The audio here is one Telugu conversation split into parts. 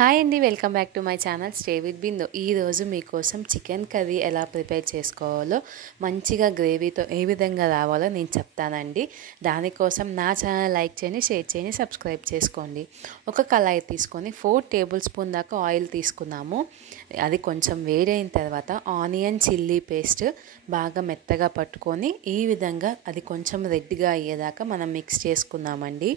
హాయ్ అండి, welcome back to my channel stay with Bindu. ఈరోజు మీకోసం చికెన్ కర్రీ ఎలా ప్రిపేర్ చేసుకోవాలో, మంచిగా గ్రేవీతో ఏ విధంగా రావాలో నేను చెప్తానండి. దానికోసం నా ఛానల్ లైక్ చేయండి, షేర్ చేయండి, సబ్స్క్రైబ్ చేసుకోండి. ఒక కళాయి తీసుకొని 4 టేబుల్ స్పూన్ దాకా ఆయిల్ తీసుకున్నాము. అది కొంచెం వేడైన తర్వాత ఆనియన్ చిల్లీ పేస్ట్ బాగా మెత్తగా పట్టుకొని ఈ విధంగా అది కొంచెం రెడ్గా అయ్యేదాకా మనం మిక్స్ చేసుకుందామండి.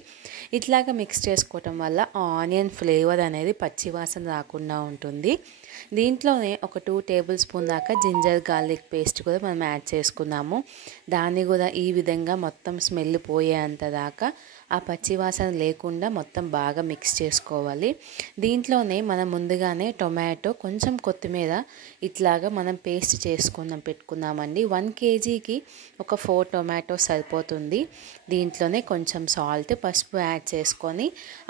ఇట్లాగా మిక్స్ చేసుకోవటం వల్ల ఆనియన్ ఫ్లేవర్ అనేది పచ్చివాసన రాకుండా ఉంటుంది. దీంట్లోనే ఒక 2 టేబుల్ స్పూన్ దాకా జింజర్ గార్లిక్ పేస్ట్ కూడా మనం యాడ్ చేసుకున్నాము. దాన్ని కూడా ఈ విధంగా మొత్తం స్మెల్ పోయేంత దాకా ఆ పచ్చివాసన లేకుండా మొత్తం బాగా మిక్స్ చేసుకోవాలి. దీంట్లోనే మనం ముందుగానే టొమాటో, కొంచెం కొత్తిమీర ఇట్లాగా మనం పేస్ట్ పెట్టుకున్నామండి. 1 కేజీకి ఒక 4 టొమాటో సరిపోతుంది. దీంట్లోనే కొంచెం సాల్ట్, పసుపు యాడ్ చేసుకొని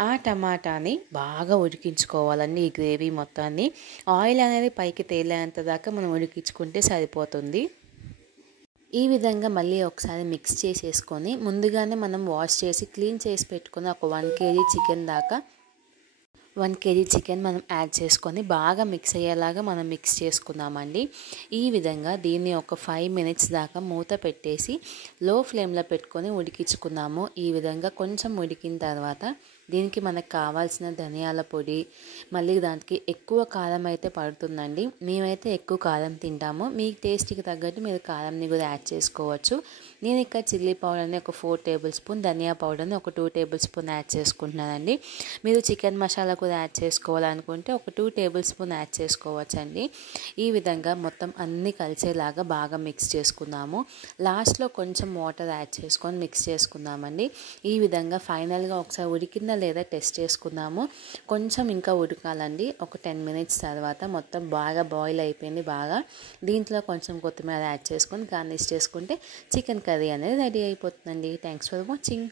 ఆ టమాటాని బాగా ఉడికించుకోవాలండి. ఈ గ్రేవీ మొత్తాన్ని ఆయిల్ అనేది పైకి తేలేంత దాకా మనం ఉడికించుకుంటే సరిపోతుంది. ఈ విధంగా మళ్ళీ ఒకసారి మిక్స్ చేసేసుకొని ముందుగానే మనం వాష్ చేసి క్లీన్ చేసి పెట్టుకుని ఒక 1 కేజీ చికెన్ దాకా 1 కేజీ చికెన్ మనం యాడ్ చేసుకొని బాగా మిక్స్ అయ్యేలాగా మనం మిక్స్ చేసుకుందామండి. ఈ విధంగా దీన్ని ఒక 5 మినిట్స్ దాకా మూత పెట్టేసి లో ఫ్లేమ్లో పెట్టుకొని ఉడికించుకున్నాము. ఈ విధంగా కొంచెం ఉడికిన తర్వాత దీనికి మనకు కావాల్సిన ధనియాల పొడి, మళ్ళీ దానికి ఎక్కువ కారం అయితే పడుతుందండి. మేమైతే ఎక్కువ కారం తింటాము. మీ టేస్ట్కి తగ్గట్టు మీరు కారంని కూడా యాడ్ చేసుకోవచ్చు. నేను ఇక్కడ చిల్లీ పౌడర్ని ఒక 4 టేబుల్ స్పూన్, ధనియా పౌడర్ని ఒక 2 టేబుల్ స్పూన్ యాడ్ చేసుకుంటున్నానండి. మీరు చికెన్ మసాలా కూడా యాడ్ చేసుకోవాలనుకుంటే ఒక 2 టేబుల్ స్పూన్ యాడ్ చేసుకోవచ్చండి. ఈ విధంగా మొత్తం అన్నీ కలిసేలాగా బాగా మిక్స్ చేసుకుందాము. లాస్ట్లో కొంచెం వాటర్ యాడ్ చేసుకొని మిక్స్ చేసుకుందామండి. ఈ విధంగా ఫైనల్గా ఒకసారి ఉడికిందా లేదా టెస్ట్ చేసుకుందాము. కొంచెం ఇంకా ఉడకాలండి. ఒక 10 మినిట్స్ తర్వాత మొత్తం బాగా బాయిల్ అయిపోయింది. బాగా దీంట్లో కొంచెం కొత్తిమీర యాడ్ చేసుకొని గార్నిష్ చేసుకుంటే చికెన్ కర్రీ అనేది రెడీ అయిపోతుందండి. Thanks for watching.